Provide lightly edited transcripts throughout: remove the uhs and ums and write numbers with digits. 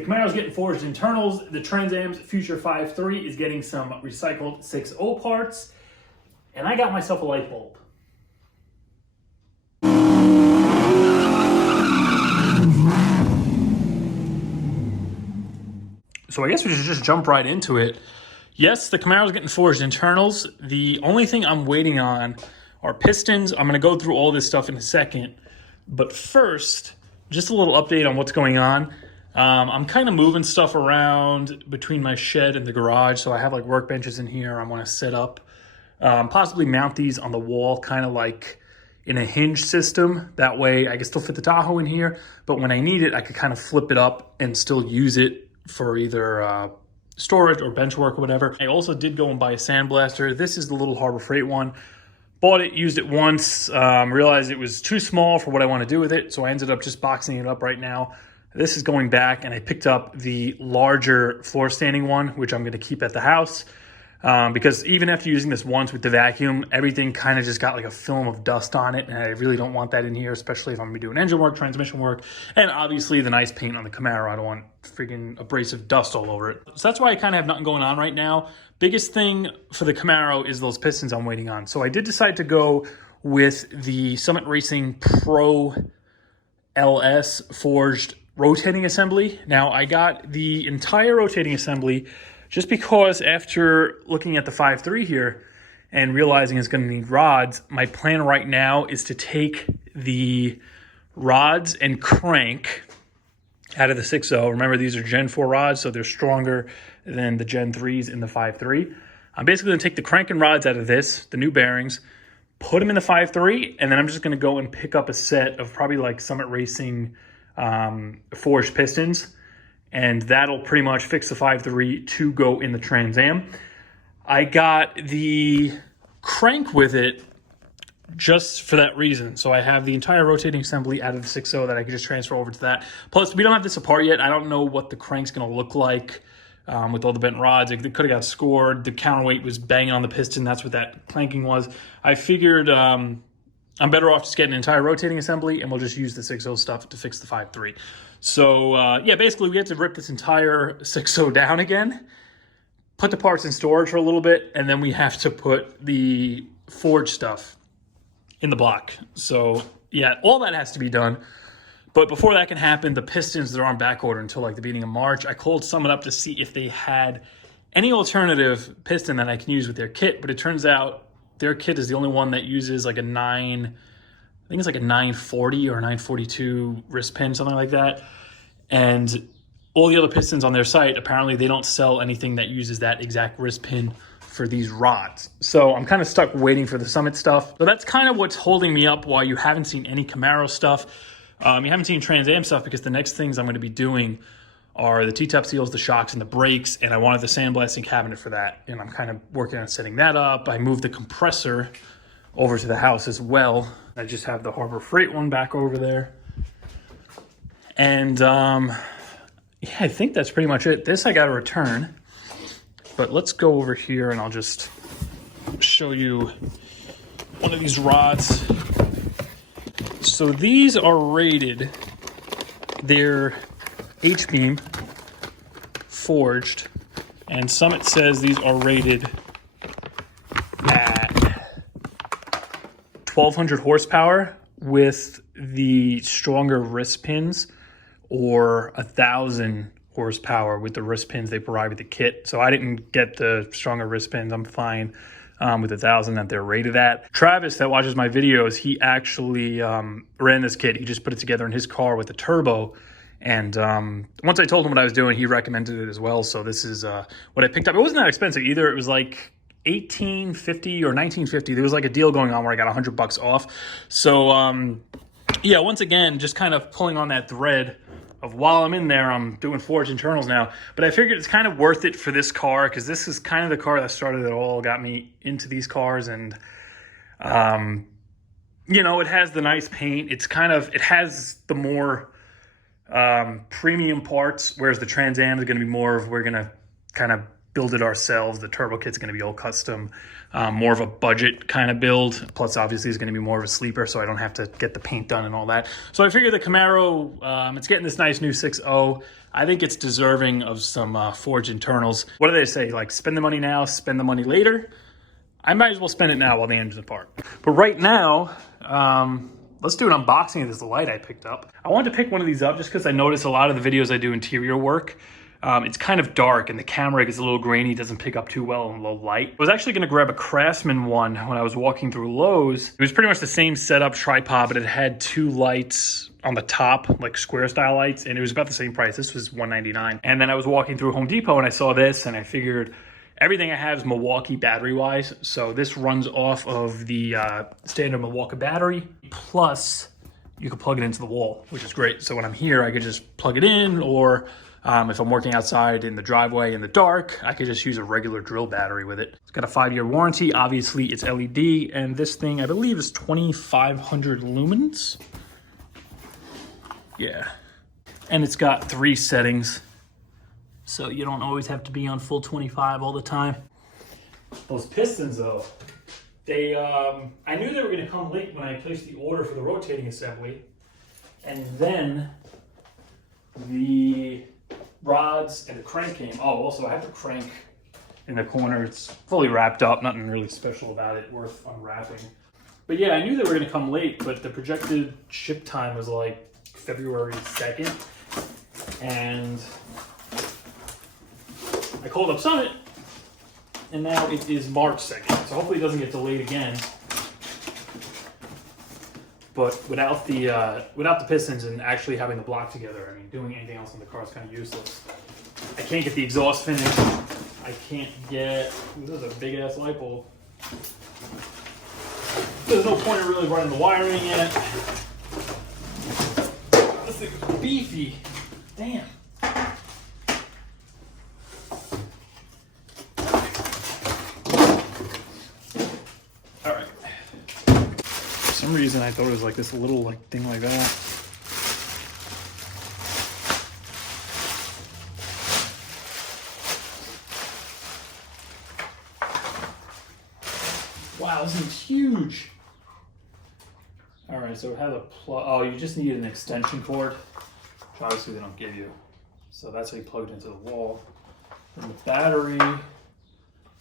The Camaro's getting forged internals. The Trans Am's Future 5.3 is getting some recycled 6.0 parts. And I got myself a light bulb. So I guess we should just jump right into it. Yes, the Camaro's getting forged internals. The only thing I'm waiting on are pistons. I'm going to go through all this stuff in a second. But first, just a little update on what's going on. I'm kind of moving stuff around between my shed and the garage. So I have like workbenches in here I want to set up. Possibly mount these on the wall, kind of like in a hinge system. That way I can still fit the Tahoe in here. But when I need it, I could kind of flip it up and still use it for either storage or bench work or whatever. I also did go and buy a sandblaster. This is the little Harbor Freight one. Bought it, used it once, realized it was too small for what I want to do with it. So I ended up just boxing it up right now. This is going back, and I picked up the larger floor standing one, which I'm going to keep at the house. Because even after using this once with the vacuum, everything kind of just got like a film of dust on it, and I really don't want that in here, especially if I'm gonna be doing engine work, transmission work, and obviously the nice paint on the Camaro. I don't want freaking abrasive dust all over it. So that's why I kind of have nothing going on right now. Biggest thing for the Camaro is those pistons I'm waiting on. So I did decide to go with the Summit Racing Pro LS forged rotating assembly. Now I got the entire rotating assembly just because after looking at the 5.3 here and realizing it's going to need rods, my plan right now is to take the rods and crank out of the 6.0. Remember, these are Gen 4 rods, so they're stronger than the Gen 3s in the 5.3. I'm basically going to take the crank and rods out of this, the new bearings, put them in the 5.3, and then I'm just going to go and pick up a set of probably like Summit Racing forged pistons. And that'll pretty much fix the 5.3 to go in the Trans Am. I got the crank with it just for that reason. So I have the entire rotating assembly out of the 6.0 that I can just transfer over to that. Plus, we don't have this apart yet. I don't know what the crank's going to look like with all the bent rods. It could have got scored. The counterweight was banging on the piston. That's what that clanking was. I figured I'm better off just getting an entire rotating assembly, and we'll just use the 6.0 stuff to fix the 5.3. So, yeah, basically we have to rip this entire 6.0 down again, put the parts in storage for a little bit, and then we have to put the forged stuff in the block. So, yeah, all that has to be done. But before that can happen, the pistons, they're on back order until like the beginning of March. I called Summit up to see if they had any alternative piston that I can use with their kit, but it turns out their kit is the only one that uses like a 940 or 942 wrist pin, something like that. And all the other pistons on their site, apparently they don't sell anything that uses that exact wrist pin for these rods. So I'm kind of stuck waiting for the Summit stuff. So that's kind of what's holding me up while you haven't seen any Camaro stuff. You haven't seen Trans Am stuff because the next things I'm going to be doing are the T-top seals, the shocks, and the brakes. And I wanted the sandblasting cabinet for that. And I'm kind of working on setting that up. I moved the compressor over to the house as well. I just have the Harbor Freight one back over there. And yeah, I think that's pretty much it. This I got to return. But let's go over here and I'll just show you one of these rods. So these are rated. They're H-beam forged. And Summit says these are rated at 1,200 horsepower with the stronger wrist pins, or 1,000 horsepower with the wrist pins they provide with the kit. So I didn't get the stronger wrist pins. I'm fine with 1,000 that they're rated at. Travis, that watches my videos, he actually ran this kit. He just put it together in his car with a turbo. And once I told him what I was doing, he recommended it as well. So this is what I picked up. It wasn't that expensive either. It was like $18.50 or $19.50. There was like a deal going on where I got $100 off. So yeah, once again, just kind of pulling on that thread of while I'm in there, I'm doing forged internals now. But I figured it's kind of worth it for this car because this is kind of the car that started it all, got me into these cars. And you know, it has the nice paint. It's kind of, it has the more premium parts, whereas the Trans Am is going to be more of, we're going to kind of build it ourselves. The turbo kit's going to be all custom, more of a budget kind of build. Plus, obviously, it's going to be more of a sleeper, so I don't have to get the paint done and all that. So I figured the Camaro, it's getting this nice new 6.0. I think it's deserving of some forged internals. What do they say? Like, spend the money now, spend the money later. I might as well spend it now while the engine's apart. But right now, let's do an unboxing of this light I picked up. I wanted to pick one of these up just because I noticed a lot of the videos I do interior work, it's kind of dark and the camera gets a little grainy, doesn't pick up too well in low light. I was actually going to grab a Craftsman one when I was walking through Lowe's. It was pretty much the same setup, tripod, but it had 2 lights on the top, like square style lights, and it was about the same price. This was $199. And then I was walking through Home Depot and I saw this and I figured everything I have is Milwaukee battery wise. So this runs off of the standard Milwaukee battery, plus you can plug it into the wall, which is great. So when I'm here, I could just plug it in, or if I'm working outside in the driveway in the dark, I could just use a regular drill battery with it. It's got a 5-year warranty. Obviously, it's LED, and this thing, I believe, is 2,500 lumens. Yeah. And it's got 3 settings, so you don't always have to be on full 25 all the time. Those pistons, though, they, I knew they were going to come late when I placed the order for the rotating assembly, and then the rods and the crank came. Oh, also I have the crank in the corner. It's fully wrapped up, nothing really special about it worth unwrapping. But yeah, I knew they were going to come late, but the projected ship time was like February 2nd. And I called up Summit, and now it is March 2nd. So hopefully it doesn't get delayed again. But without the pistons and actually having the block together, I mean, doing anything else in the car is kind of useless. I can't get the exhaust finished. I can't get... Ooh, this is a big ass light bulb. There's no point in really running the wiring yet. This thing's beefy. Damn. All right. For some reason, I thought it was like this little thing like that. Wow, this thing's huge. All right, so it has a plug. Oh, you just need an extension cord, which obviously they don't give you. So that's how you plug it into the wall. And the battery,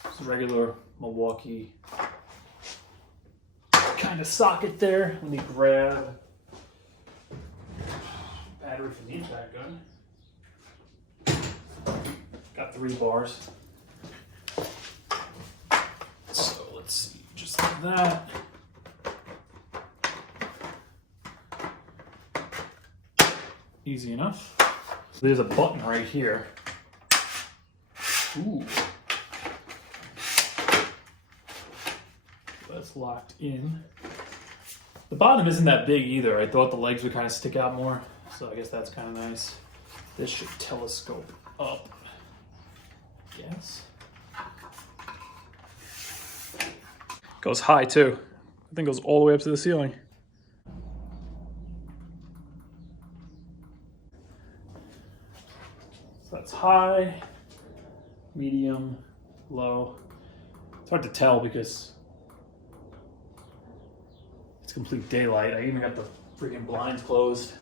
it's a regular Milwaukee kind of socket there. Let me grab battery from the impact gun. Got 3 bars. So let's see, just like that. Easy enough. There's a button right here. Ooh. That's locked in. The bottom isn't that big either. I thought the legs would kind of stick out more, so I guess that's kind of nice. This should telescope up, I guess. Goes high too. I think it goes all the way up to the ceiling. So that's high, medium, low. It's hard to tell because it's complete daylight. I even got the freaking blinds closed.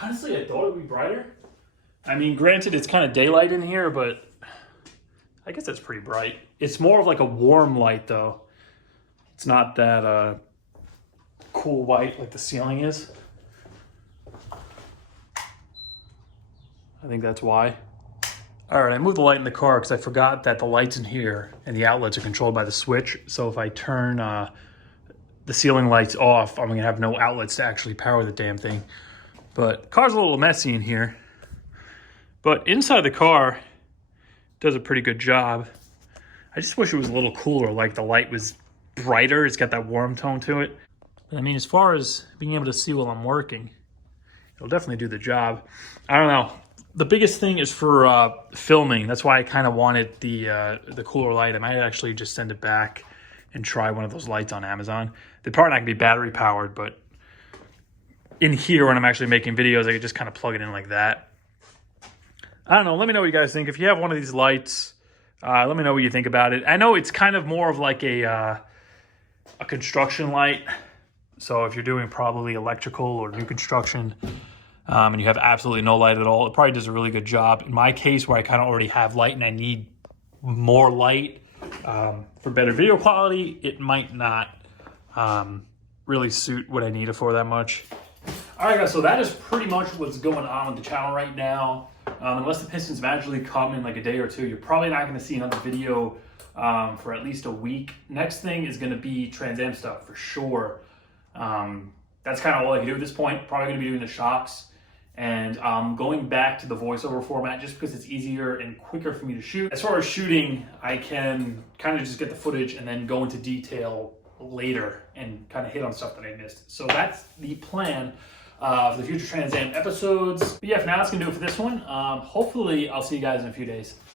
Honestly, I thought it would be brighter. I mean, granted, it's kind of daylight in here, but I guess that's pretty bright. It's more of like a warm light, though. It's not that cool white like the ceiling is. I think that's why. All right, I moved the light in the car because I forgot that the light's in here and the outlets are controlled by the switch. So if I turn the ceiling lights off, I'm gonna have no outlets to actually power the damn thing. But the car's a little messy in here. But inside the car does a pretty good job. I just wish it was a little cooler, like the light was brighter. It's got that warm tone to it. But I mean, as far as being able to see while I'm working, it'll definitely do the job. I don't know. the biggest thing is for filming. That's why I kind of wanted the cooler light. I might actually just send it back and try one of those lights on Amazon. They're probably not gonna be battery powered, but in here when I'm actually making videos, I could just kind of plug it in like that. I don't know. Let me know what you guys think. If you have one of these lights, let me know what you think about it. I know it's kind of more of like a construction light. So if you're doing probably electrical or new construction, and you have absolutely no light at all, it probably does a really good job. In my case, where I kind of already have light and I need more light for better video quality, it might not really suit what I need it for that much. All right, guys, so that is pretty much what's going on with the channel right now. Unless the pistons magically come in like a day or two, you're probably not going to see another video for at least a week. Next thing is going to be Trans Am stuff for sure. That's kind of all I can do at this point. Probably going to be doing the shocks and going back to the voiceover format just because it's easier and quicker for me to shoot. As far as shooting, I can kind of just get the footage and then go into detail later and kind of hit on stuff that I missed. So that's the plan for the future Trans Am episodes. But yeah, for now, that's going to do it for this one. Hopefully, I'll see you guys in a few days.